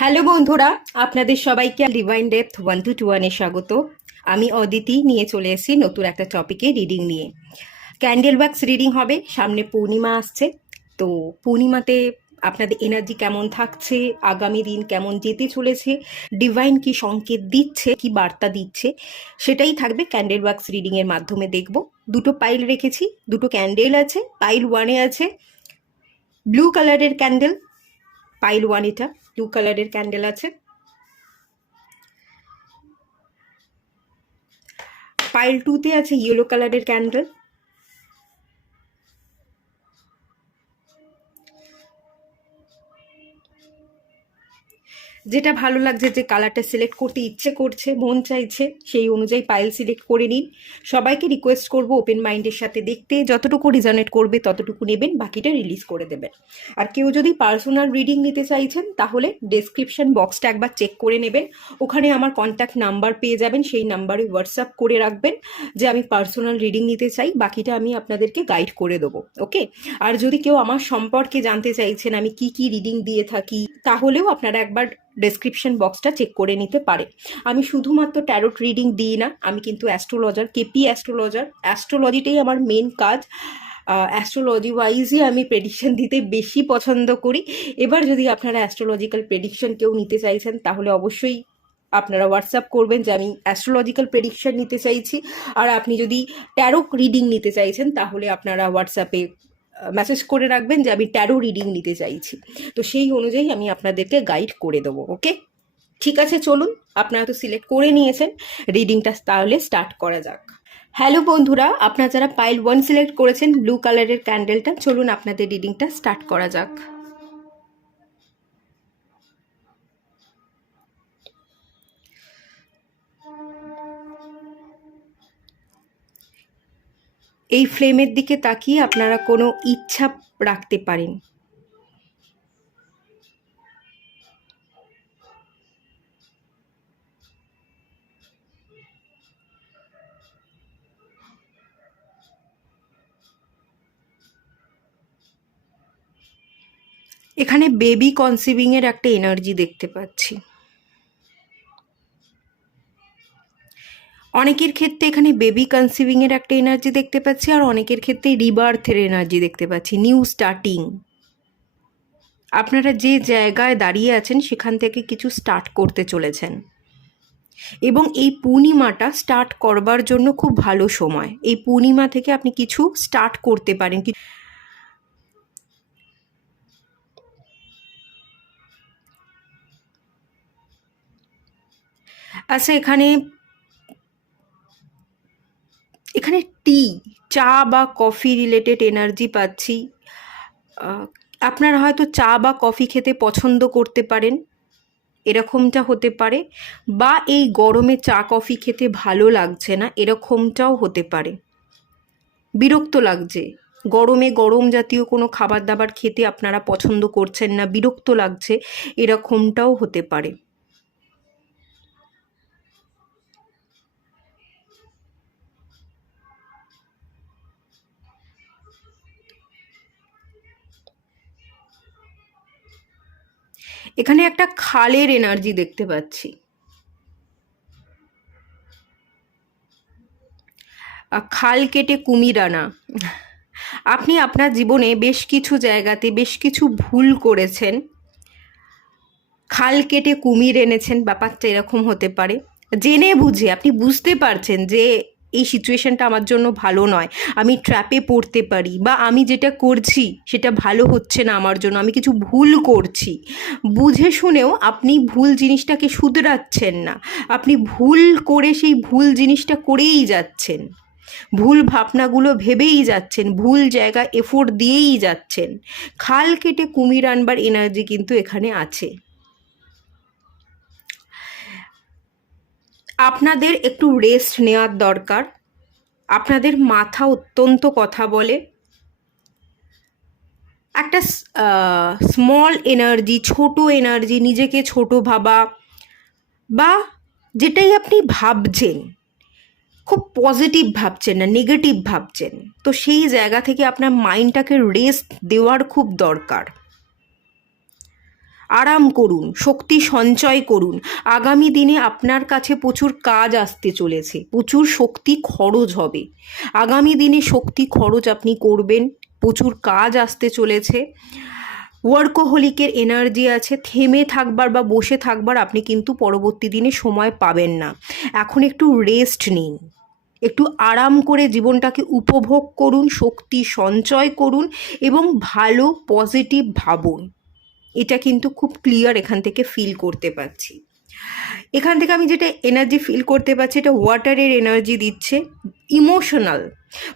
Hello বন্ধুরা, আপনাদের সবাইকে ডিভাইন ডেপথ 1 to 1 স্বাগত। আমি অদিতি নিয়ে চলে এসেছি নতুন একটা টপিকে রিডিং নিয়ে। ক্যান্ডেল ওয়াক্স রিডিং হবে, সামনে পূর্ণিমা আসছে। তো পূর্ণিমাতে আপনাদের এনার্জি কেমন থাকছে, আগামী দিন কেমন যেতে চলেছে, ডিভাইন কি সংকেত দিচ্ছে, কি বার্তা দিচ্ছে, সেটাই থাকবে ক্যান্ডেল ওয়াক্স রিডিংয়ের মাধ্যমে দেখব। দুটো পাইল রেখেছি, দুটো ক্যান্ডেল আছে। পাইল 1-এ আছে ব্লু কালারের ক্যান্ডেল, পাইল 1 এটা ব্লু কালারের ক্যান্ডেল আছে। পাইল 2-তে আছে ইয়েলো কালারের ক্যান্ডেল। যেটা ভালো লাগছে, যে কালারটা সিলেক্ট করতে ইচ্ছে করছে, মন চাইছে, সেই অনুযায়ী পাইল সিলেক্ট করে নিন। সবাইকে রিকোয়েস্ট করব ওপেন মাইন্ডের সাথে দেখতে, যতটুকু রিজনেট করবে ততটুকু নেবেন, বাকিটা রিলিজ করে দেবেন। আর কেউ যদি পার্সোনাল রিডিং নিতে চাইছেন তাহলে ডেসক্রিপশন বক্সটা একবার চেক করে নেবেন, ওখানে আমার কন্ট্যাক্ট নাম্বার পেয়ে যাবেন। সেই নাম্বারে হোয়াটসঅ্যাপ করে রাখবেন যে আমি পার্সোনাল রিডিং নিতে চাই, বাকিটা আমি আপনাদেরকে গাইড করে দেবো। ওকে। আর যদি কেউ আমার সম্পর্কে জানতে চাইছেন আমি কি কি রিডিং দিয়ে থাকি, তাহলেও আপনারা একবার ডেসক্রিপশন বক্সটা চেক করে নিতে পারে। আমি শুধুমাত্র ট্যারোট রিডিং দিই না, আমি কিন্তু অ্যাস্ট্রোলজার, কেপি অ্যাস্ট্রোলজার। অ্যাস্ট্রোলজিটাই আমার মেন কাজ। অ্যাস্ট্রোলজি ওয়াইজই আমি প্রেডিকশন দিতে বেশি পছন্দ করি। এবার যদি আপনারা অ্যাস্ট্রোলজিক্যাল প্রেডিকশন কেউ নিতে চাইছেন তাহলে অবশ্যই আপনারা হোয়াটসঅ্যাপ করবেন যে আমি অ্যাস্ট্রোলজিক্যাল প্রেডিকশন নিতে চাইছি। আর আপনি যদি ট্যারো রিডিং নিতে চাইছেন তাহলে আপনারা হোয়াটসঅ্যাপে মেসেজ করে রাখবেন যে আমি ট্যারো রিডিং নিতে চাইছি। তো সেই অনুযায়ী আমি আপনাদেরকে গাইড করে দেবো। ওকে, ঠিক আছে, চলুন। আপনারা তো সিলেক্ট করে নিয়েছেন, রিডিংটা তাহলে স্টার্ট করা যাক। হ্যালো বন্ধুরা, আপনারা যারা পাইল 1 সিলেক্ট করেছেন ব্লু কালারের ক্যান্ডেলটা, চলুন আপনাদের রিডিংটা স্টার্ট করা যাক। এই ফ্লেমের দিকে তাকিয়ে আপনারা কোনো ইচ্ছা রাখতে পারেন। এখানে বেবি কনসিভিংয়ের একটা এনার্জি দেখতে পাচ্ছি। অনেকের ক্ষেত্রে এখানে বেবি কনসিভিংয়ের একটা এনার্জি দেখতে পাচ্ছি, আর অনেকের ক্ষেত্রে রিবার্থের এনার্জি দেখতে পাচ্ছি, নিউ স্টার্টিং। আপনারা যে জায়গায় দাঁড়িয়ে আছেন সেখান থেকে কিছু স্টার্ট করতে চলেছেন, এবং এই পূর্ণিমাটা স্টার্ট করবার জন্য খুব ভালো সময়। এই পূর্ণিমা থেকে আপনি কিছু স্টার্ট করতে পারেন। আচ্ছা, এখানে এখানে চা বা কফি রিলেটেড এনার্জি পাচ্ছি। আপনারা হয়তো চা বা কফি খেতে পছন্দ করতে পারেন, এরকমটা হতে পারে। বা এই গরমে চা কফি খেতে ভালো লাগছে না, এরকমটাও হতে পারে। বিরক্ত লাগছে, গরমে গরম জাতীয় কোনো খাবার দাবার খেতে আপনারা পছন্দ করছেন না, বিরক্ত লাগছে, এরকমটাও হতে পারে। এখানে একটা খালের এনার্জি দেখতে পাচ্ছি। খাল কেটে কুমির আনা। আপনি আপনার জীবনে বেশ কিছু জায়গাতে বেশ কিছু ভুল করেছেন, খাল কেটে কুমির এনেছেন, ব্যাপারটা এরকম হতে পারে। জেনে বুঝে আপনি বুঝতে পারছেন যে এই সিচুয়েশনটা আমার জন্য ভালো নয়, আমি ট্র্যাপে পড়তে পারি, বা আমি যেটা করছি সেটা ভালো হচ্ছে না আমার জন্য, আমি কিছু ভুল করছি। বুঝে শুনেও আপনি ভুল জিনিসটাকে শুধরাচ্ছেন না, আপনি ভুল করে সেই ভুল জিনিসটা করেই যাচ্ছেন, ভুল ভাবনাগুলো ভেবেই যাচ্ছেন, ভুল জায়গা এফোর্ট দিয়েই যাচ্ছেন। খাল কেটে কুমির আনবার এনার্জি কিন্তু এখানে আছে। আপনাদের একটু রেস্ট নেওয়ার দরকার। আপনাদের মাথা অত্যন্ত কথা বলে। একটা স্মল এনার্জি, ছোট এনার্জি, নিজেকে ছোট ভাবা, বা যেটাই আপনি ভাবছেন খুব পজিটিভ ভাবছেন না, নেগেটিভ ভাবছেন, তো সেই জায়গা থেকে আপনার মাইন্ডটাকে রেস্ট দেওয়ার খুব দরকার। আরাম করুন, শক্তি সঞ্চয় করুন। আগামী দিনে আপনার কাছে প্রচুর কাজ আসতে চলেছে, প্রচুর শক্তি খরচ হবে। আগামী দিনে শক্তি খরচ আপনি করবেন, প্রচুর কাজ আসতে চলেছে। ওয়ার্কোহলিকের এনার্জি আছে, থেমে থাকবার বা বসে থাকবার আপনি কিন্তু পরবর্তী দিনে সময় পাবেন না। এখন একটু রেস্ট নিন, একটু আরাম করে জীবনটাকে উপভোগ করুন, শক্তি সঞ্চয় করুন এবং ভালো পজিটিভ ভাবুন। এটা কিন্তু খুব ক্লিয়ার এখান থেকে ফিল করতে পারছি। এখান থেকে আমি যেটা এনার্জি ফিল করতে পারছি, এটা ওয়াটারের এনার্জি দিচ্ছে, ইমোশনাল,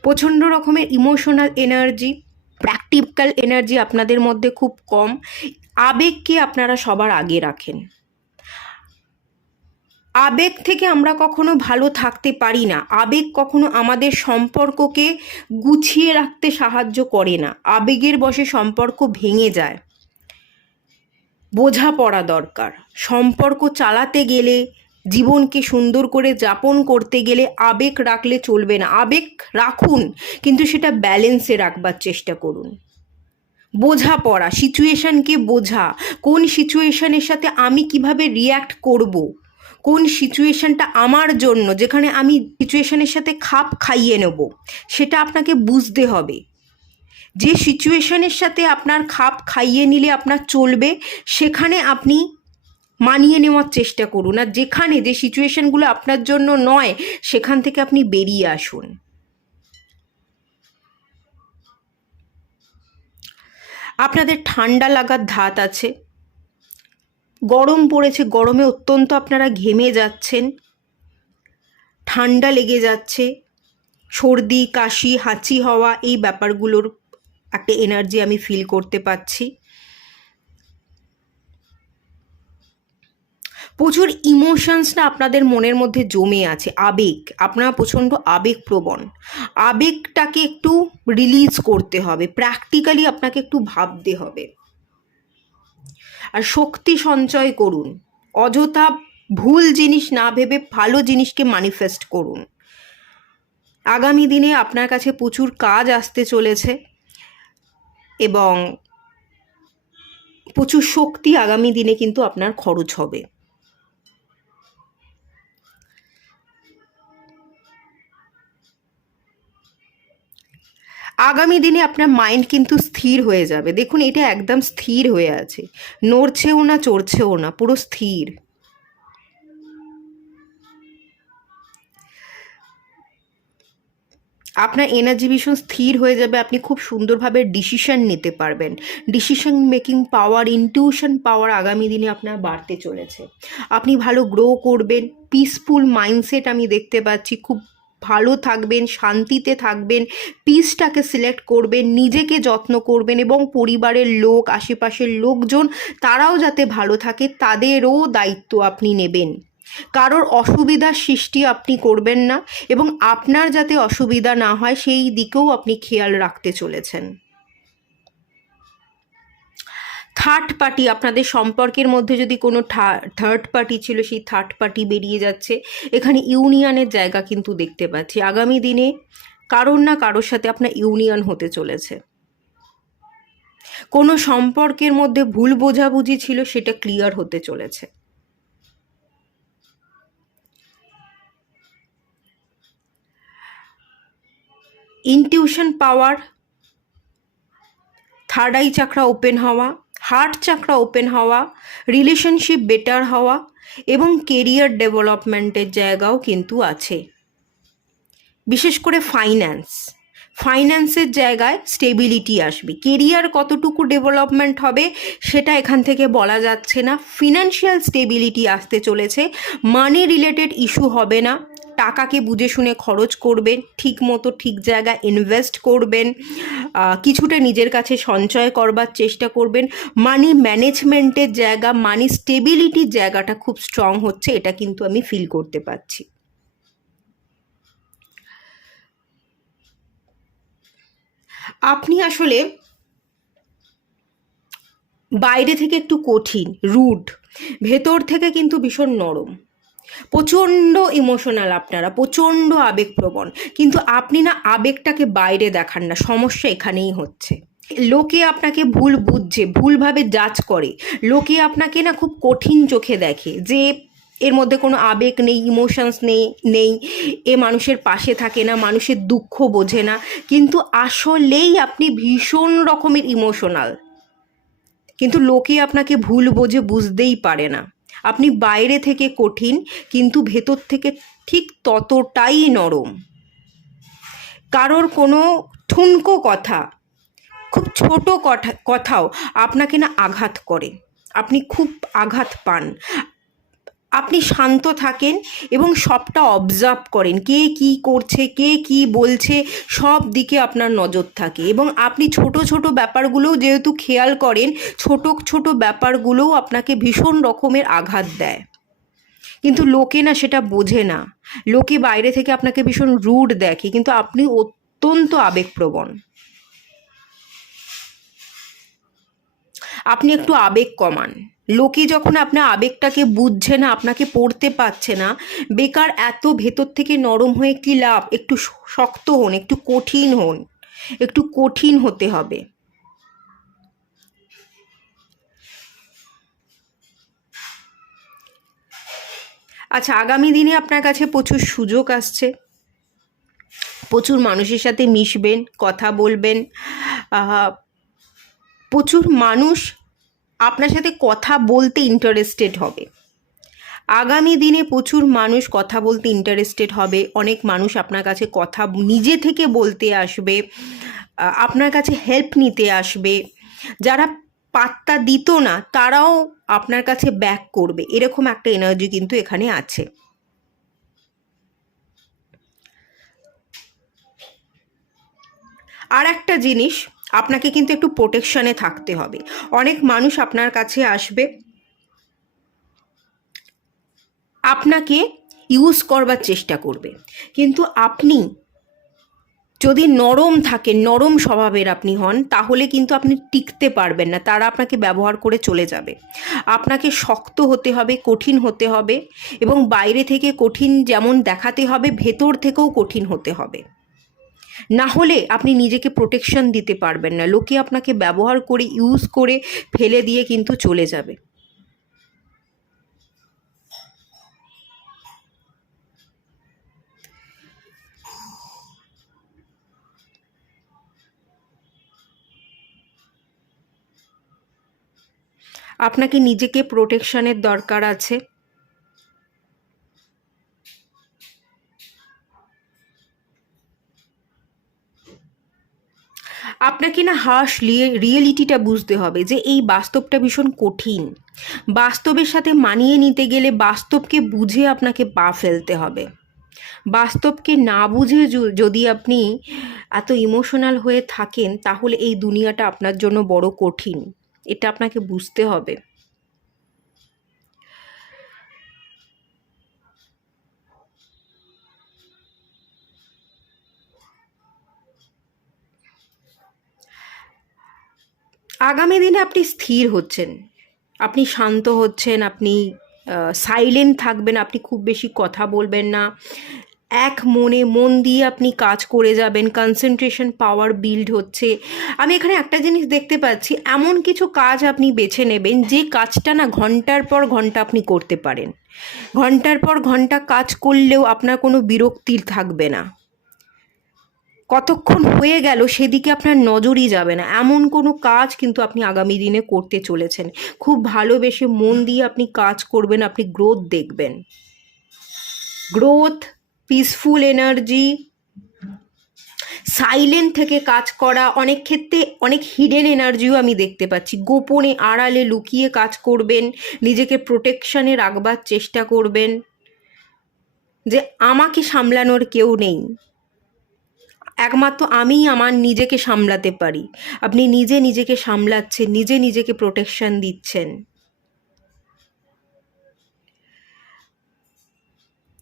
প্রচণ্ড রকমের ইমোশনাল এনার্জি, প্র্যাকটিক্যাল এনার্জি আপনাদের মধ্যে খুব কম। আবেগকে আপনারা সবার আগে রাখেন। আবেগ থেকে আমরা কখনো ভালো থাকতে পারি না। আবেগ কখনো আমাদের সম্পর্ককে গুছিয়ে রাখতে সাহায্য করে না। আবেগের বশে সম্পর্ক ভেঙে যায়। বোঝাপড়া দরকার। সম্পর্ক চালাতে গেলে, জীবনকে সুন্দর করে যাপন করতে গেলে আবেগ রাখলে চলবে না। আবেগ রাখুন, কিন্তু সেটা ব্যালেন্সে রাখবার চেষ্টা করুন। বোঝাপড়া, সিচুয়েশনকে বোঝা, কোন সিচুয়েশনের সাথে আমি কিভাবে রিয়্যাক্ট করব, কোন সিচুয়েশনটা আমার জন্য, যেখানে আমি সিচুয়েশনের সাথে খাপ খাইয়ে নেব, সেটা আপনাকে বুঝতে হবে। যে সিচুয়েশনের সাথে আপনার খাপ খাইয়ে নিলে আপনার চলবে, সেখানে আপনি মানিয়ে নেওয়ার চেষ্টা করুন। আর যেখানে যে সিচুয়েশনগুলো আপনার জন্য নয়, সেখান থেকে আপনি বেরিয়ে আসুন। আপনাদের ঠান্ডা লাগার ধাত আছে, গরম পড়েছে, গরমে অত্যন্ত আপনারা ঘেমে যাচ্ছেন, ঠান্ডা লেগে যাচ্ছে, সর্দি কাশি হাঁচি হওয়া, এই ব্যাপারগুলোর একটা এনার্জি আমি ফিল করতে পাচ্ছি। প্রচুর ইমোশনসটা আপনাদের মনের মধ্যে জমে আছে, আবেগ, আপনারা প্রচণ্ড আবেগপ্রবণ। আবেগটাকে একটু রিলিজ করতে হবে, প্র্যাকটিক্যালি আপনাকে একটু ভাবতে হবে। আর শক্তি সঞ্চয় করুন, অযথা ভুল জিনিস না ভেবে ভালো জিনিসকে ম্যানিফেস্ট করুন। আগামী দিনে আপনার কাছে প্রচুর কাজ আসতে চলেছে এবং প্রচুর শক্তি আগামী দিনে কিন্তু আপনার খরচ হবে। আগামী দিনে আপনার মাইন্ড কিন্তু স্থির হয়ে যাবে। দেখুন, এটা একদম স্থির হয়ে আছে, নড়ছেও না চড়ছেও না, পুরো স্থির। আপনার এনার্জি ভীষণ স্থির হয়ে যাবে, আপনি খুব সুন্দরভাবে ডিসিশন নিতে পারবেন। ডিসিশন মেকিং পাওয়ার, ইনটিউশন পাওয়ার আগামী দিনে আপনার বাড়তে চলেছে। আপনি ভালো গ্রো করবেন, পিসফুল মাইন্ডসেট আমি দেখতে পাচ্ছি, খুব ভালো থাকবেন, শান্তিতে থাকবেন, পিসটাকে সিলেক্ট করবেন, নিজেকে যত্ন করবেন এবং পরিবারের লোক, আশেপাশের লোকজন, তারাও যাতে ভালো থাকে তাদেরও দায়িত্ব আপনি নেবেন। কারোর অসুবিধার সৃষ্টি আপনি করবেন না এবং আপনার যাতে অসুবিধা না হয় সেই দিকেও আপনি খেয়াল রাখতে চলেছেন। থার্ড পার্টি, আপনাদের সম্পর্কের মধ্যে যদি কোনো থার্ড পার্টি ছিল, সেই থার্ড পার্টি বেরিয়ে যাচ্ছে। এখানে ইউনিয়নের জায়গা কিন্তু দেখতে পাচ্ছি। আগামী দিনে কারোর না কারোর সাথে আপনার ইউনিয়ন হতে চলেছে। কোনো সম্পর্কের মধ্যে ভুল বোঝাবুঝি ছিল, সেটা ক্লিয়ার হতে চলেছে। ইনটিউশন পাওয়ার, থার্ড আই চাকরা ওপেন হওয়া, হার্ট চাকরা ওপেন হওয়া, রিলেশনশিপ বেটার হওয়া এবং কেরিয়ার ডেভেলপমেন্টের জায়গাও কিন্তু আছে। বিশেষ করে ফাইন্যান্সের জায়গায় স্টেবিলিটি আসবে। কেরিয়ার কতটুকু ডেভেলপমেন্ট হবে সেটা এখান থেকে বলা যাচ্ছে না। ফিনান্সিয়াল স্টেবিলিটি আসতে চলেছে, মানি রিলেটেড ইস্যু হবে না। টাকাকে বুঝে শুনে খরচ করবেন, ঠিক মতো ঠিক জায়গায় ইনভেস্ট করবেন, কিছুটা নিজের কাছে সঞ্চয় করবার চেষ্টা করবেন। মানি ম্যানেজমেন্টের জায়গা, মানি স্টেবিলিটির জায়গাটা খুব স্ট্রং হচ্ছে, এটা কিন্তু আমি ফিল করতে পারছি। আপনি আসলে বাইরে থেকে একটু কঠিন, রুড, ভেতর থেকে কিন্তু ভীষণ নরম, প্রচণ্ড ইমোশনাল, আপনারা প্রচণ্ড আবেগপ্রবণ, কিন্তু আপনি না আবেগটাকে বাইরে দেখান না। সমস্যা এখানেই হচ্ছে। লোকে আপনাকে ভুল বুঝছে, ভুলভাবে জাজ করে, লোকে আপনাকে না খুব কঠিন চোখে দেখে যে এর মধ্যে কোনো আবেগ নেই, ইমোশনস নেই, এ মানুষের পাশে থাকে না, মানুষের দুঃখ বোঝে না। কিন্তু আসলেই আপনি ভীষণ রকমের ইমোশনাল, কিন্তু লোকে আপনাকে ভুল বোঝে, বুঝতেই পারে না। আপনি বাইরে থেকে কঠিন, কিন্তু ভেতর থেকে ঠিক ততটাই নরম। কারোর কোনো ঠুনকো কথা, খুব ছোট কথাও আপনাকে না আঘাত করে, আপনি খুব আঘাত পান। আপনি শান্ত থাকেন এবং সবটা অবজার্ভ করেন, কে কি করছে, কে কি বলছে, সব দিকে আপনার নজর থাকে। এবং আপনি ছোট ছোট ব্যাপারগুলোও যেহেতু খেয়াল করেন, ছোট ছোট ব্যাপারগুলোও আপনাকে ভীষণ রকমের আঘাত দেয়। কিন্তু লোকে না সেটা বোঝে না। লোকে বাইরে থেকে আপনাকে ভীষণ রুড দেখে, কিন্তু আপনি অত্যন্ত আবেগপ্রবণ। আপনি একটু আবেগ কমান। লোকে যখন আপনার আবেগটাকে বুঝছে না, আপনাকে পড়তে পারছে না, বেকার এত ভেতর থেকে নরম হয়ে কী লাভ? একটু শক্ত হন, একটু কঠিন হন, একটু কঠিন হতে হবে। আচ্ছা, আগামী দিনে আপনার কাছে প্রচুর সুযোগ আসছে, প্রচুর মানুষের সাথে মিশবেন, কথা বলবেন, প্রচুর মানুষ আপনার সাথে কথা বলতে ইন্টারেস্টেড হবে। আগামী দিনে প্রচুর মানুষ কথা বলতে ইন্টারেস্টেড হবে, অনেক মানুষ আপনার কাছে কথা নিজে থেকে বলতে আসবে, আপনার কাছে হেল্প নিতে আসবে। যারা পাত্তা দিত না তারাও আপনার কাছে ব্যাক করবে, এরকম একটা এনার্জি কিন্তু এখানে আছে। আর একটা জিনিস, আপনাকে কিন্তু একটু প্রোটেকশনে থাকতে হবে। অনেক মানুষ আপনার কাছে আসবে, আপনাকে ইউজ করবার চেষ্টা করবে, কিন্তু আপনি যদি নরম থাকেন, নরম স্বভাবের আপনি হন, তাহলে কিন্তু আপনি টিকতে পারবেন না, তারা আপনাকে ব্যবহার করে চলে যাবে। আপনাকে শক্ত হতে হবে, কঠিন হতে হবে, এবং বাইরে থেকে কঠিন যেমন দেখাতে হবে, ভেতর থেকেও কঠিন হতে হবে। না হলে আপনি নিজেকে প্রোটেকশন দিতে পারবেন না, লোকে আপনাকে ব্যবহার করে, ইউজ করে ফেলে দিয়ে কিন্তু চলে যাবে। আপনাকে নিজেকে প্রোটেকশনের দরকার আছে। আপনাকে না রিয়েলিটিটা বুঝতে হবে যে এই বাস্তবটা ভীষণ কঠিন। বাস্তবের সাথে মানিয়ে নিতে গেলে বাস্তবকে বুঝে আপনাকে পা ফেলতে হবে। বাস্তবকে না বুঝে যদি আপনি এত ইমোশনাল হয়ে থাকেন, তাহলে এই দুনিয়াটা আপনার জন্য বড় কঠিন, এটা আপনাকে বুঝতে হবে। আগামী দিনে আপনি স্থির হচ্ছেন, আপনি শান্ত হচ্ছেন, আপনি সাইলেন্ট থাকবেন, আপনি খুব বেশি কথা বলবেন না, এক মনে মন দিয়ে আপনি কাজ করে যাবেন, কনসেন্ট্রেশন পাওয়ার বিল্ড হচ্ছে। আমি এখানে একটা জিনিস দেখতে পাচ্ছি, এমন কিছু কাজ আপনি বেছে নেবেন যে কাজটা না ঘন্টার পর ঘন্টা আপনি করতে পারেন, ঘন্টার পর ঘন্টা কাজ করলেও আপনার কোনো বিরক্তি থাকবে না, কতক্ষণ হয়ে গেল সেদিকে আপনার নজরই যাবে না, এমন কোনো কাজ কিন্তু আপনি আগামী দিনে করতে চলেছেন। খুব ভালোবেসে মন দিয়ে আপনি কাজ করবেন, আপনি গ্রোথ দেখবেন, গ্রোথ, পিসফুল এনার্জি, সাইলেন্ট থেকে কাজ করা, অনেক ক্ষেত্রে অনেক হিডেন এনার্জিও আমি দেখতে পাচ্ছি, গোপনে আড়ালে লুকিয়ে কাজ করবেন, নিজেকে প্রোটেকশনে রাখবার চেষ্টা করবেন, যে আমাকে সামলানোর কেউ নেই, একমাত্র আমিই আমার নিজেকে সামলাতে পারি। আপনি নিজে নিজেকে সামলাচ্ছেন, নিজে নিজেকে প্রোটেকশন দিচ্ছেন।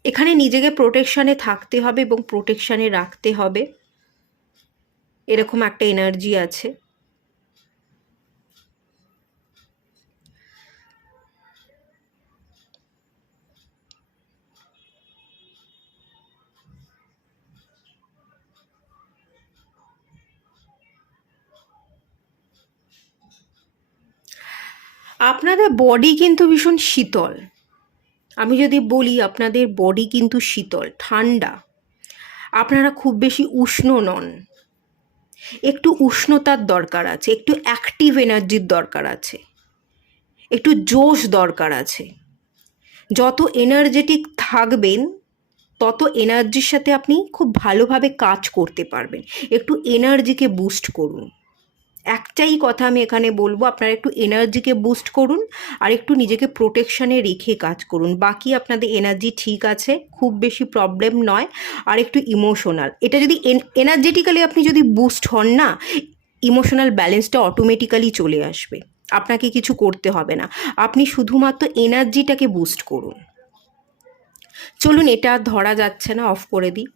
এখানে নিজেকে প্রোটেকশনে থাকতে হবে এবং প্রোটেকশনে রাখতে হবে, এরকম একটা এনার্জি আছে। আপনাদের বডি কিন্তু ভীষণ শীতল। আমি যদি বলি আপনাদের বডি কিন্তু শীতল, ঠান্ডা। আপনারা খুব বেশি উষ্ণ নন। একটু উষ্ণতার দরকার আছে, একটু অ্যাক্টিভ এনার্জির দরকার আছে, একটু জোশ দরকার আছে। যত এনার্জেটিক থাকবেন তত এনার্জির সাথে আপনি খুব ভালোভাবে কাজ করতে পারবেন। একটু এনার্জিকে বুস্ট করুন। একটাই কথা আমি এখানে বলবো, আপনারা একটু এনার্জিকে বুস্ট করুন আর একটু নিজেকে প্রোটেকশানে রেখে কাজ করুন। বাকি আপনাদের এনার্জি ঠিক আছে, খুব বেশি প্রবলেম নয়। আর একটু ইমোশনাল, এটা যদি এনার্জেটিক্যালি আপনি যদি বুস্ট হন না, ইমোশনাল ব্যালেন্সটা অটোমেটিক্যালি চলে আসবে। আপনাকে কিছু করতে হবে না, আপনি শুধুমাত্র এনার্জিটাকে বুস্ট করুন। চলুন, এটা আর ধরা যাচ্ছে না, অফ করে দিই।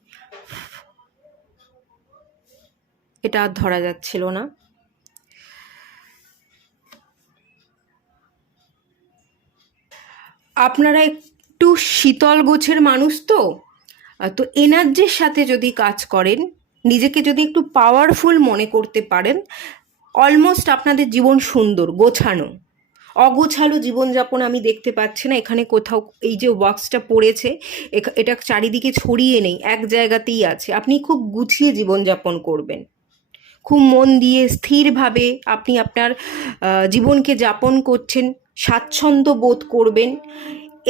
এটা আর ধরা যাচ্ছিল না। আপনারা একটু শীতল গোছের মানুষ তো, তো এনার্জির সাথে যদি কাজ করেন, নিজেকে যদি একটু পাওয়ারফুল মনে করতে পারেন, অলমোস্ট আপনাদের জীবন সুন্দর গোছানো। অগোছালো জীবনযাপন আমি দেখতে পাচ্ছি না এখানে কোথাও। এই যে ওয়াক্সটা পড়েছে, এটা চারিদিকে ছড়িয়ে নেই, এক জায়গাতেই আছে। আপনি খুব গুছিয়ে জীবনযাপন করবেন, খুব মন দিয়ে স্থিরভাবে আপনি আপনার জীবনকে যাপন করছেন, স্বাচ্ছন্দ্য বোধ করবেন।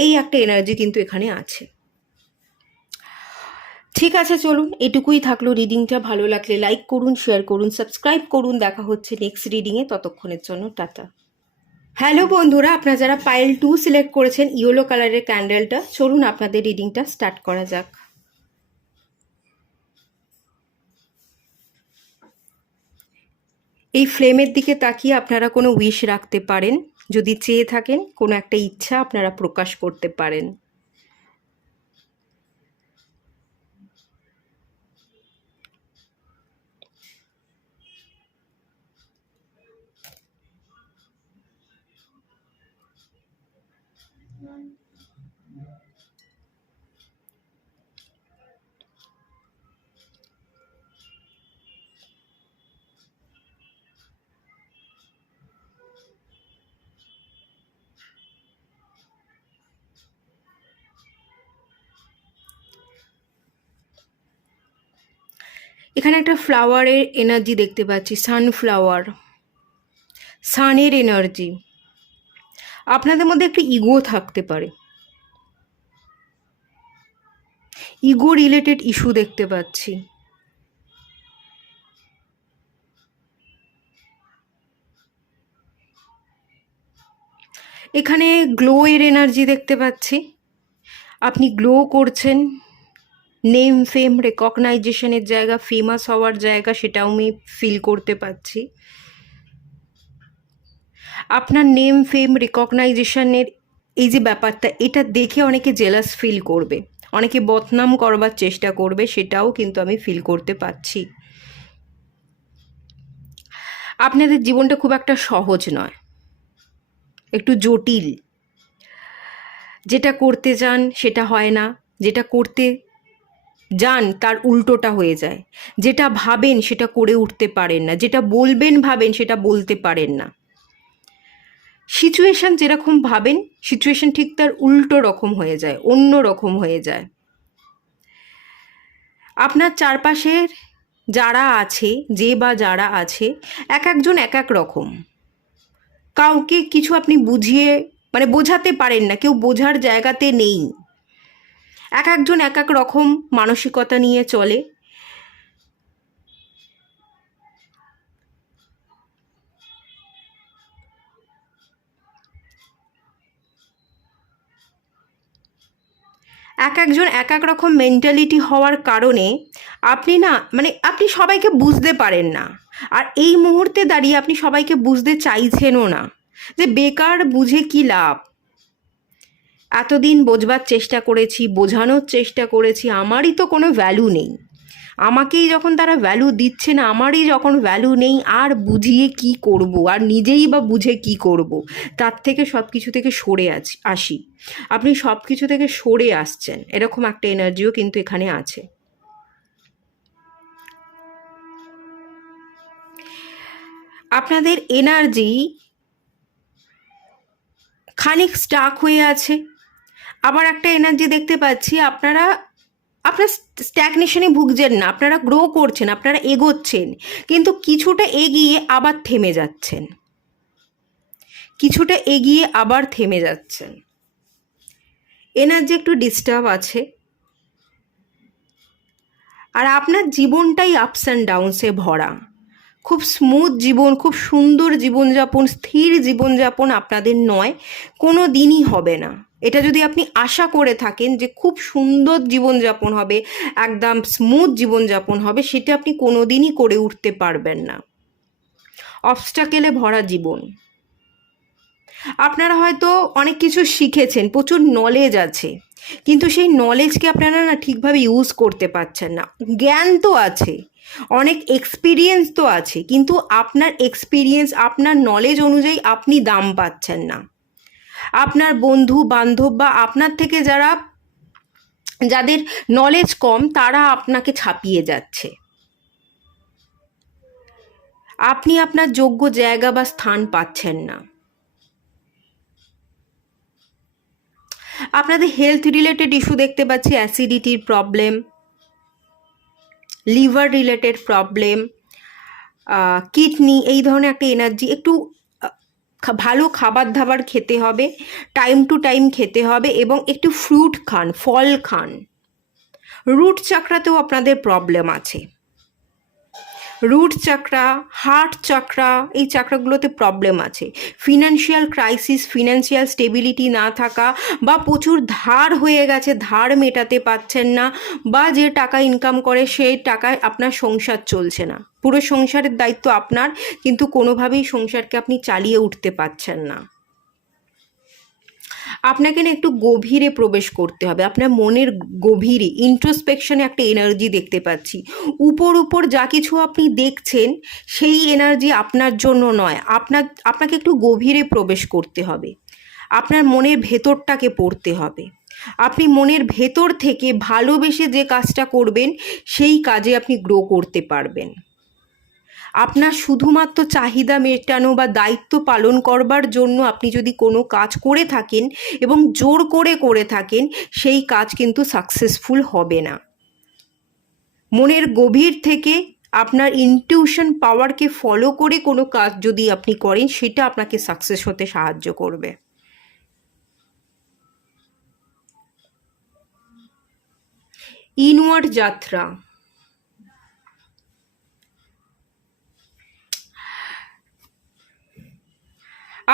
এই একটা এনার্জি কিন্তু এখানে আছে। ঠিক আছে, চলুন, এটুকুই থাকলো রিডিংটা। ভালো লাগলে লাইক করুন, শেয়ার করুন, সাবস্ক্রাইব করুন। দেখা হচ্ছে নেক্সট রিডিংয়ে, ততক্ষণের জন্য টাটা। হ্যালো বন্ধুরা, আপনারা যারা পাইল 2 সিলেক্ট করেছেন ইয়েলো কালারের ক্যান্ডেলটা, চলুন আপনাদের রিডিংটা স্টার্ট করা যাক। এই ফ্লেমের দিকে তাকিয়ে আপনারা কোনো উইশ রাখতে পারেন। যদি চেয়ে থাকেন কোনো একটা ইচ্ছা আপনারা প্রকাশ করতে পারেন। এখানে একটা ফ্লাওয়ারের এনার্জি দেখতে পাচ্ছি, সানফ্লাওয়ার, সানের এনার্জি। আপনাদের মধ্যে একটা ইগো থাকতে পারে, ইগো রিলেটেড ইস্যু দেখতে পাচ্ছি। এখানে গ্লো এর এনার্জি দেখতে পাচ্ছি, আপনি গ্লো করছেন। নেম ফেম রেকগনাইজেশনের জায়গা, ফেমাস হওয়ার জায়গা, সেটাও আমি ফিল করতে পাচ্ছি। আপনার নেম ফেম রেকগনাইজেশনের এই যে ব্যাপারটা, এটা দেখে অনেকে জেলাস ফিল করবে, অনেকে বদনাম করবার চেষ্টা করবে, সেটাও কিন্তু আমি ফিল করতে পারছি। আপনাদের জীবনটা খুব একটা সহজ নয়, একটু জটিল। যেটা করতে চান সেটা হয় না, যেটা করতে যান তার উল্টোটা হয়ে যায়, যেটা ভাবেন সেটা করে উঠতে পারেন না, যেটা বলবেন ভাবেন সেটা বলতে পারেন না। সিচুয়েশান যেরকম ভাবেন, সিচুয়েশান ঠিক তার উল্টো রকম হয়ে যায়, অন্য রকম হয়ে যায়। আপনার চারপাশের যারা আছে, যে বা যারা আছে, এক একজন এক এক রকম। কাউকে কিছু আপনি বুঝিয়ে মানে বোঝাতে পারেন না, কেউ বোঝার জায়গাতে নেই। এক একজন এক এক রকম মানসিকতা নিয়ে চলে। এক একজন এক এক রকম মেন্টালিটি হওয়ার কারণে আপনি না মানে আপনি সবাইকে বুঝতে পারেন না। আর এই মুহূর্তে দাঁড়িয়ে আপনি সবাইকে বুঝতে চাইছেনও না, যে বেকার বুঝে কি লাভ। এতদিন বোঝবার চেষ্টা করেছি, বোঝানোর চেষ্টা করেছি, আমারই তো কোনো ভ্যালু নেই। আমাকেই যখন তারা ভ্যালু দিচ্ছে না, আমারই যখন ভ্যালু নেই, আর বুঝিয়ে কি করব, আর নিজেই বা বুঝে কি করব। তার থেকে সব কিছু থেকে সরে আসি। আপনি সব কিছু থেকে সরে আসছেন, এরকম একটা এনার্জিও কিন্তু এখানে আছে। আপনাদের এনার্জি খানিক স্টাক হয়ে আছে। আবার একটা এনার্জি দেখতে পাচ্ছি, আপনারা আপনার স্ট্যাগনেশনে ভুগছেন না, আপনারা গ্রো করছেন, আপনারা এগোচ্ছেন, কিন্তু কিছুটা এগিয়ে আবার থেমে যাচ্ছেন, কিছুটা এগিয়ে আবার থেমে যাচ্ছেন। এনার্জি একটু ডিস্টার্ব আছে। আর আপনার জীবনটাই আপস অ্যান্ড ডাউনসে ভরা। খুব স্মুথ জীবন, খুব সুন্দর জীবনযাপন, স্থির জীবনযাপন আপনাদের নয়, কোনো দিনই হবে না। এটা যদি আপনি আশা করে থাকেন যে খুব সুন্দর জীবনযাপন হবে, একদম স্মুথ জীবনযাপন হবে, সেটা আপনি কোনো দিনই করে উঠতে পারবেন না। অবস্টাকেলে ভরা জীবন। আপনারা হয়তো অনেক কিছু শিখেছেন, প্রচুর নলেজ আছে, কিন্তু সেই নলেজকে আপনারা না ঠিকভাবে ইউজ করতে পারছেন না। জ্ঞান তো আছে, অনেক এক্সপিরিয়েন্স তো আছে, কিন্তু আপনার এক্সপিরিয়েন্স, আপনার নলেজ অনুযায়ী আপনি দাম পাচ্ছেন না। আপনার বন্ধু বান্ধব বা আপনার থেকে যাদের নলেজ কম, তারা আপনাকে ছাপিয়ে যাচ্ছে। আপনি আপনার যোগ্য জায়গা বা স্থান পাচ্ছেন না। আপনাদের হেলথ রিলেটেড ইস্যু দেখতে পাচ্ছি, অ্যাসিডিটির problem, liver related problem, kidney, এই ধরনের একটা এনার্জি। একটু ভালো খাবার দাবার খেতে হবে, টাইম টু টাইম খেতে হবে, এবং একটু ফ্রুট খান, ফল খান। রুট চাকরাতেও আপনাদের প্রবলেম আছে। রুট চাকরা, হার্ট চাকরা, এই চাকরাগুলোতে প্রবলেম আছে। ফিনান্সিয়াল ক্রাইসিস, ফিনান্সিয়াল স্টেবিলিটি না থাকা, বা প্রচুর ধার হয়ে গেছে, ধার মেটাতে পারছেন না, বা যে টাকা ইনকাম করে সেই টাকায় আপনার সংসার চলছে না। পুরো সংসারের দায়িত্ব আপনার, কিন্তু কোনোভাবেই সংসারকে আপনি চালিয়ে উঠতে পারছেন না। আপনাকে না একটু গভীরে প্রবেশ করতে হবে, আপনার মনের গভীরে ইন্ট্রোস্পেকশনে একটা এনার্জি দেখতে পাচ্ছি। উপর যা কিছু আপনি দেখছেন, সেই এনার্জি আপনার জন্য নয়। আপনাকে একটু গভীরে প্রবেশ করতে হবে, আপনার মনের ভেতরটাকে পড়তে হবে। আপনি মনের ভেতর থেকে ভালোবেসে যে কাজটা করবেন, সেই কাজে আপনি গ্রো করতে পারবেন। আপনার শুধুমাত্র চাহিদা মেটানো বা দায়িত্ব পালন করবার জন্য আপনি যদি কোনো কাজ করে থাকেন এবং জোর করে থাকেন, সেই কাজ কিন্তু সাকসেসফুল হবে না। মনের গভীর থেকে আপনার ইনটিউশন পাওয়ারকে ফলো করে কোনো কাজ যদি আপনি করেন, সেটা আপনাকে সাকসেস হতে সাহায্য করবে। ইনওয়ার্ড যাত্রা।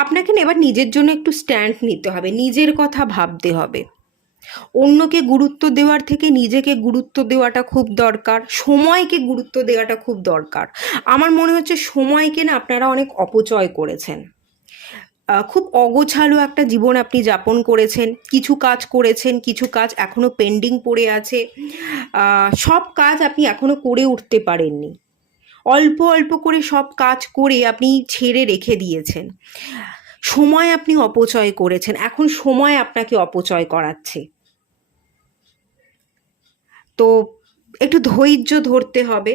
আপনাকে না এবার নিজের জন্য একটু স্ট্যান্ড নিতে হবে, নিজের কথা ভাবতে হবে। অন্যকে গুরুত্ব দেওয়ার থেকে নিজেকে গুরুত্ব দেওয়াটা খুব দরকার, সময়কে গুরুত্ব দেওয়াটা খুব দরকার। আমার মনে হচ্ছে সময়কে না আপনারা অনেক অপচয় করেছেন। খুব অগোছালো একটা জীবন আপনি যাপন করেছেন, কিছু কাজ করেছেন, কিছু কাজ এখনও পেন্ডিং পড়ে আছে, সব কাজ আপনি এখনও করে উঠতে পারেননি। অল্প অল্প করে সব কাজ করে আপনি ছেড়ে রেখে দিয়েছেন। সময় আপনি অপচয় করেছেন, এখন সময় আপনাকে অপচয় করাচ্ছে। তো একটু ধৈর্য ধরতে হবে,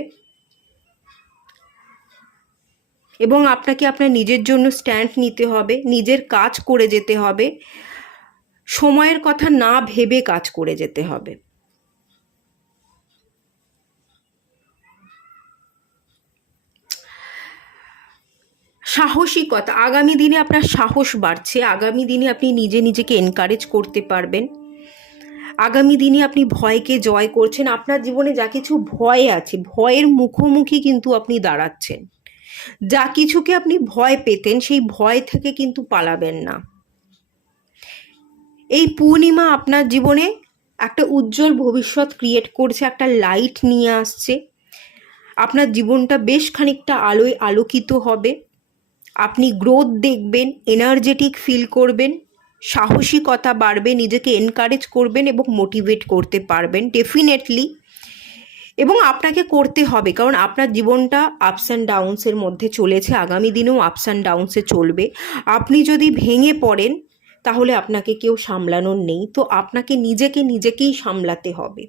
এবং আপনাকে আপনার নিজের জন্য স্ট্যান্ড নিতে হবে, নিজের কাজ করে যেতে হবে, সময়ের কথা না ভেবে কাজ করে যেতে হবে। সাহসিকতা, আগামী দিনে আপনার সাহস বাড়ছে, আগামী দিনে আপনি নিজেকে এনকারেজ করতে পারবেন, আগামী দিনে আপনি ভয়কে জয় করছেন। আপনার জীবনে যা কিছু ভয় আছে, ভয়ের মুখোমুখি কিন্তু আপনি দাঁড়াচ্ছেন। যা কিছুকে আপনি ভয় পেতেন, সেই ভয় থেকে কিন্তু পালাবেন না। এই পূর্ণিমা আপনার জীবনে একটা উজ্জ্বল ভবিষ্যৎ ক্রিয়েট করছে, একটা লাইট নিয়ে আসছে। আপনার জীবনটা বেশ খানিকটা আলোয় আলোকিত হবে। আপনি গ্রোথ দেখবেন, এনার্জেটিক ফিল করবেন, সাহসিকতা বাড়বে, নিজেকে এনকারেজ করবেন এবং মোটিভেট করতে পারবেন ডেফিনেটলি। এবং আপনাকে করতে হবে, কারণ আপনার জীবনটা আপস অ্যান্ড ডাউনসের মধ্যে চলেছে, আগামী দিনেও আপস অ্যান্ড ডাউনসে চলবে। আপনি যদি ভেঙে পড়েন, তাহলে আপনাকে কেউ সামলানোর নেই, তো আপনাকে নিজেকেই সামলাতে হবে।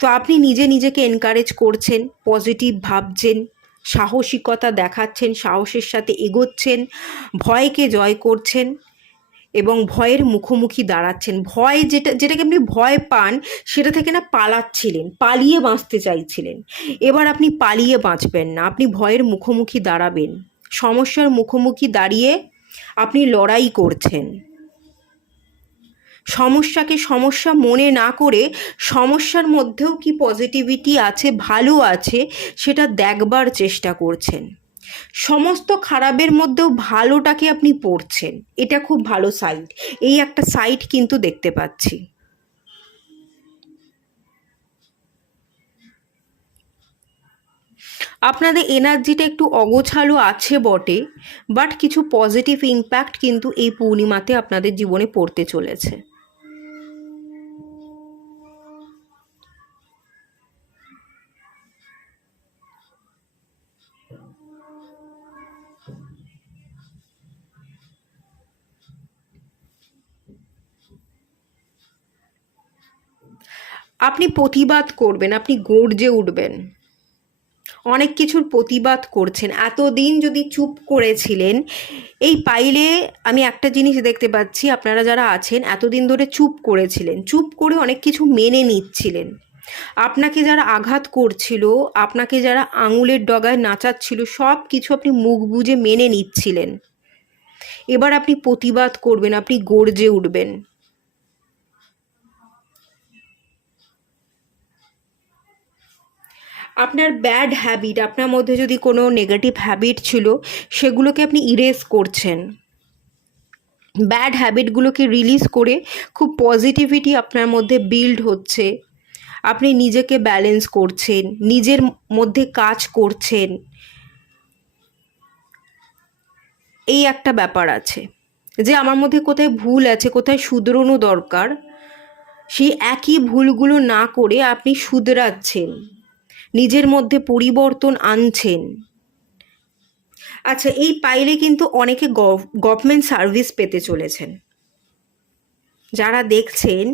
তো আপনি নিজেকে এনকারেজ করছেন, পজিটিভ ভাবছেন, সাহসিকতা দেখাচ্ছেন, সাহসের সাথে এগোচ্ছেন, ভয়কে জয় করছেন, এবং ভয়ের মুখোমুখি দাঁড়াচ্ছেন। ভয় যেটাকে আপনি ভয় পান, সেটা থেকে না পালাচ্ছিলেন, পালিয়ে বাঁচতে চাইছিলেন। এবার আপনি পালিয়ে বাঁচবেন না, আপনি ভয়ের মুখোমুখি দাঁড়াবেন। সমস্যার মুখোমুখি দাঁড়িয়ে আপনি লড়াই করছেন। সমস্যাকে সমস্যা মনে না করে সমস্যার মধ্যেও কি পজিটিভিটি আছে, ভালো আছে, সেটা দেখবার চেষ্টা করছেন। সমস্ত খারাপের মধ্যেও ভালোটাকে আপনি পড়ছেন, এটা খুব ভালো সাইড। এই একটা সাইড কিন্তু দেখতে পাচ্ছি। আপনাদের এনার্জিটা একটু অগোছালো আছে বটে, বাট কিছু পজিটিভ ইম্প্যাক্ট কিন্তু এই পূর্ণিমাতে আপনাদের জীবনে পড়তে চলেছে। আপনি প্রতিবাদ করবেন, আপনি গর্জে উঠবেন, অনেক কিছুর প্রতিবাদ করছেন। এতদিন যদি চুপ করেছিলেন, এই পাইলে আমি একটা জিনিস দেখতে পাচ্ছি, আপনারা যারা আছেন এতদিন ধরে চুপ করেছিলেন, চুপ করে অনেক কিছু মেনে নিচ্ছিলেন। আপনাকে যারা আঘাত করছিল, আপনাকে যারা আঙুলের ডগায় নাচাচ্ছিল, সব কিছু আপনি মুখ বুজে মেনে নিচ্ছিলেন। এবার আপনি প্রতিবাদ করবেন, আপনি গর্জে উঠবেন। আপনার ব্যাড হ্যাবিট, আপনার মধ্যে যদি কোনো নেগেটিভ হ্যাবিট ছিল, সেগুলোকে আপনি ইরেজ করছেন। ব্যাড হ্যাবিটগুলোকে রিলিজ করে খুব পজিটিভিটি আপনার মধ্যে বিল্ড হচ্ছে। আপনি নিজেকে ব্যালেন্স করছেন, নিজের মধ্যে কাজ করছেন, এই একটা ব্যাপার আছে যে আমার মধ্যে কোথায় ভুল আছে, কোথায় শুধরানো দরকার, সেই একই ভুলগুলো না করে আপনি শুধরাচ্ছেন, নিজের মধ্যে পরিবর্তন আনছেন। আচ্ছা, এই পাইলে কিন্তু অনেকে গভর্নমেন্ট সার্ভিস পেতে চলেছেন। যারা দেখছেন,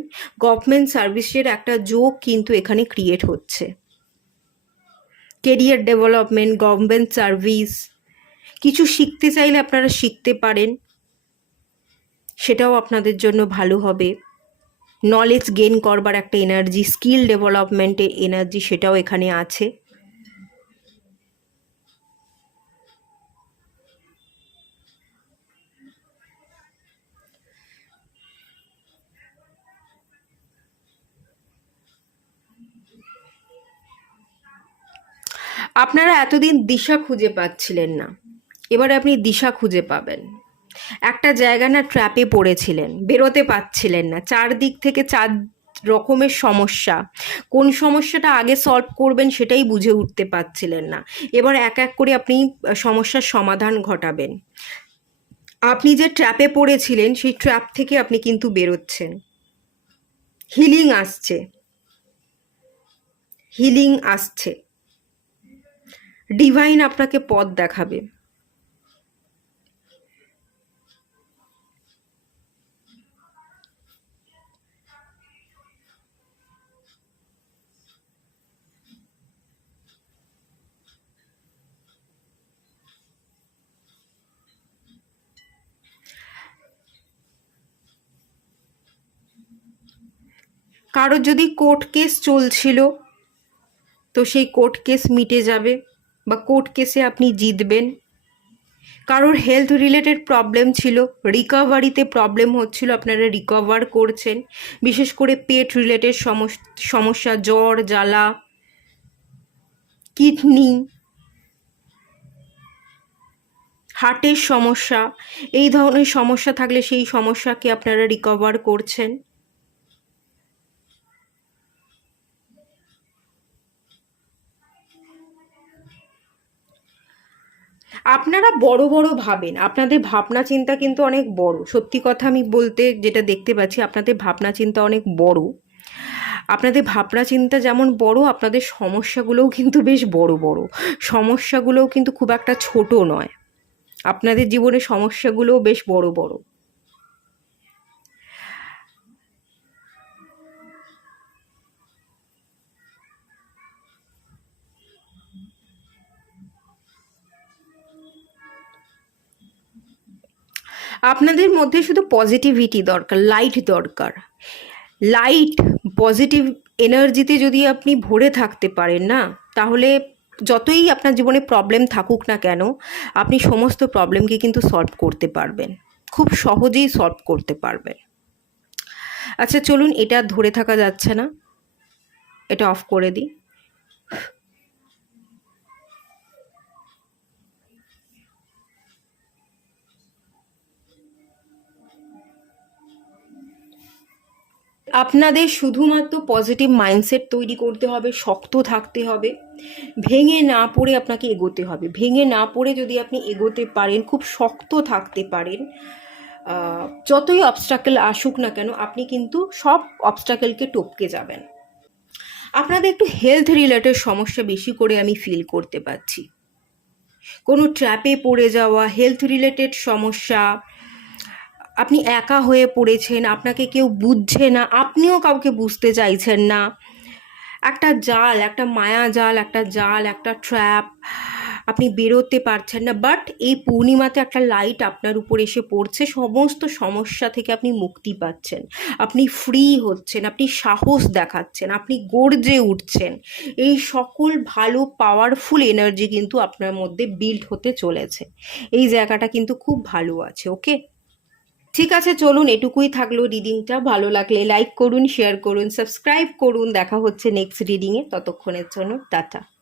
গভর্নমেন্ট সার্ভিসের একটা যোগ কিন্তু এখানে ক্রিয়েট হচ্ছে। কেরিয়ার ডেভেলপমেন্ট, গভর্নমেন্ট সার্ভিস, কিছু শিখতে চাইলে আপনারা শিখতে পারেন, সেটাও আপনাদের জন্য ভালো হবে। নলেজ গেইন করবার একটা এনার্জি, স্কিল ডেভেলপমেন্টের এনার্জি, সেটাও এখানে আছে। আপনারা এতদিন দিশা খুঁজে পাচ্ছিলেন না, এবারে আপনি দিশা খুঁজে পাবেন। একটা জায়গা না ট্র্যাপে পড়েছিলেন, বেরোতে পারছিলেন না, চারদিক থেকে চার রকমের সমস্যা। কোন সমস্যাটা আগে সলভ করবেন সেটাই বুঝে উঠতে পারছিলেন না। এবার এক এক করে আপনি সমস্যার সমাধান ঘটাবেন। আপনি যে ট্র্যাপে পড়েছিলেন, সেই ট্র্যাপ থেকে আপনি কিন্তু বেরোচ্ছেন। হিলিং আসছে, হিলিং আসছে, ডিভাইন আপনাকে পথ দেখাবে। কারোর যদি কোর্ট কেস চলছিল, তো সেই কোর্ট কেস মিটে যাবে, বা কোর্ট কেসে আপনি জিতবেন। কারোর হেলথ রিলেটেড প্রবলেম ছিল, রিকভারিতে প্রবলেম হচ্ছিল, আপনারা রিকভার করছেন। বিশেষ করে পেট রিলেটেড সমস্যা, জ্বর জ্বালা, কিডনি, হার্টের সমস্যা, এই ধরনের সমস্যা থাকলে সেই সমস্যাকে আপনারা রিকভার করছেন। আপনারা বড় বড় ভাবেন, আপনাদের ভাবনা চিন্তা কিন্তু অনেক বড়। সত্যি কথা আমি বলতে যেটা দেখতে পাচ্ছি, আপনাদের ভাবনা চিন্তা অনেক বড়। আপনাদের ভাবনা চিন্তা যেমন বড়, আপনাদের সমস্যাগুলোও কিন্তু বেশ বড় বড়। সমস্যাগুলোও কিন্তু খুব একটা ছোট নয়, আপনাদের জীবনে সমস্যাগুলোও বেশ বড় বড়। আপনাদের মধ্যে শুধু পজিটিভিটি দরকার, লাইট দরকার। লাইট, পজিটিভ এনার্জিতে যদি আপনি ভরে থাকতে পারেন না, তাহলে যতই আপনার জীবনে প্রবলেম থাকুক না কেন, আপনি সমস্ত প্রবলেমকে কিন্তু সলভ করতে পারবেন, খুব সহজেই সলভ করতে পারবেন। আচ্ছা চলুন, এটা ধরে থাকা যাচ্ছে না, এটা অফ করে দিই। আপনাদের শুধুমাত্র পজিটিভ মাইন্ডসেট তৈরি করতে হবে, শক্ত থাকতে হবে, ভেঙে না পড়ে আপনাকে এগোতে হবে। ভেঙে না পড়ে যদি আপনি এগোতে পারেন, খুব শক্ত থাকতে পারেন, যতই অবস্ট্রাকেল আসুক না কেন, আপনি কিন্তু সব অবস্ট্রাকেলকে টপকে যাবেন। আপনাদের একটু হেলথ রিলেটেড সমস্যা বেশি করে আমি ফিল করতে পারছি। কোনো ট্র্যাপে পড়ে যাওয়া, হেলথ রিলেটেড সমস্যা, আপনি একা হয়ে পড়েছেন, আপনাকে কেউ বুঝছে না, আপনিও কাউকে বুঝতে চাইছেন না। একটা জাল, একটা মায়া জাল, একটা ট্র্যাপ, আপনি বেরোতে পারছেন না। বাট এই পূর্ণিমাতে একটা লাইট আপনার উপর এসে পড়ছে, সমস্ত সমস্যা থেকে আপনি মুক্তি পাচ্ছেন, আপনি ফ্রি হচ্ছেন, আপনি সাহস দেখাচ্ছেন, আপনি গর্জে উঠছেন। এই সকল ভালো পাওয়ারফুল এনার্জি কিন্তু আপনার মধ্যে বিল্ড হতে চলেছে। এই জায়গাটা কিন্তু খুব ভালো আছে। ওকে, ঠিক আছে, চলুন এটুকুই থাকলো রিডিংটা। ভালো লাগলে লাইক করুন, শেয়ার করুন, সাবস্ক্রাইব করুন। দেখা হচ্ছে নেক্সট রিডিংয়ে, ততক্ষণের জন্য টাটা।